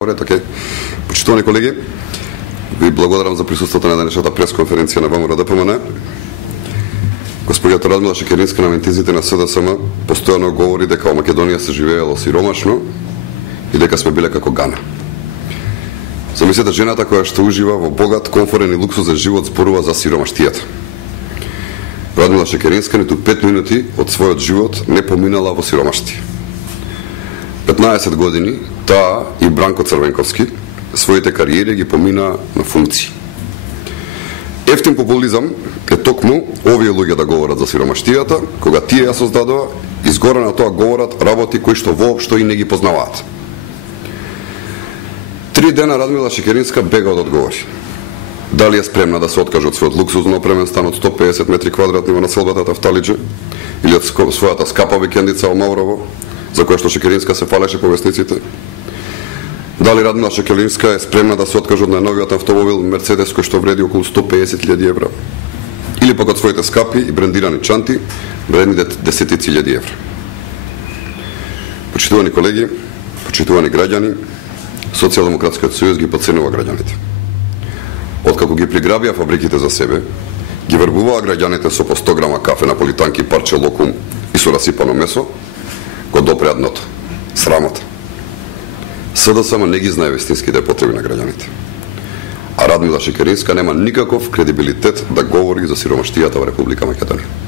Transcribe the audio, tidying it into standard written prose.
Окей. Почитувани колеги, ви благодарам за присуството на денешната пресконференција на ВМРО ДПМН. Господјата Радмила Шекеринска на ментизите на СДСМ постојано говори дека во Македонија се живеело сиромашно и дека сме биле како Гана. Замислете жената која што ужива во богат, комфорен и луксузен живот зборува за сиромаштијата. Радмила Шекеринска ниту 5 минути од својот живот не поминала во сиромаштија. 15 години таа и Бранко Црвенковски своите кариери ги помина на функции. Ефтин популизам е токму овие луѓе да говорат за сиромаштијата, кога тие ја создадоа, изгоре на тоа говорат работи кои што воопшто и не ги познаваат. 3 дена Радмила Шекеринска бега од одговори. Дали е спремна да се откаже од својот луксузно опремен стан од 150 метри квадратни во населбата Тафталиџе или од својата скапа викендица во Маврово, за која што Шекеринска се фалеше по вестниците? Дали Радмила Шекеринска е спремна да се откаже од најновиот автомобил Мерцедес кој што вреди околу 150.000 евра? Или пак од своите скапи и брендирани чанти вредни десетици илјади евра? Почитувани колеги, почитувани граѓани, Социјалдемократскиот сојуз ги потценува граѓаните. Откако ги приграбија фабриките за себе, ги вербуваа граѓаните со по 100 грама кафе, наполитанки, парче локум и со расипано месо, го допреа дното. Срамота. СДСМ не ги знае вистинските потреби на граѓаните. А Радмила Шекеринска нема никаков кредибилитет да говори за сиромаштијата во Република Македонија.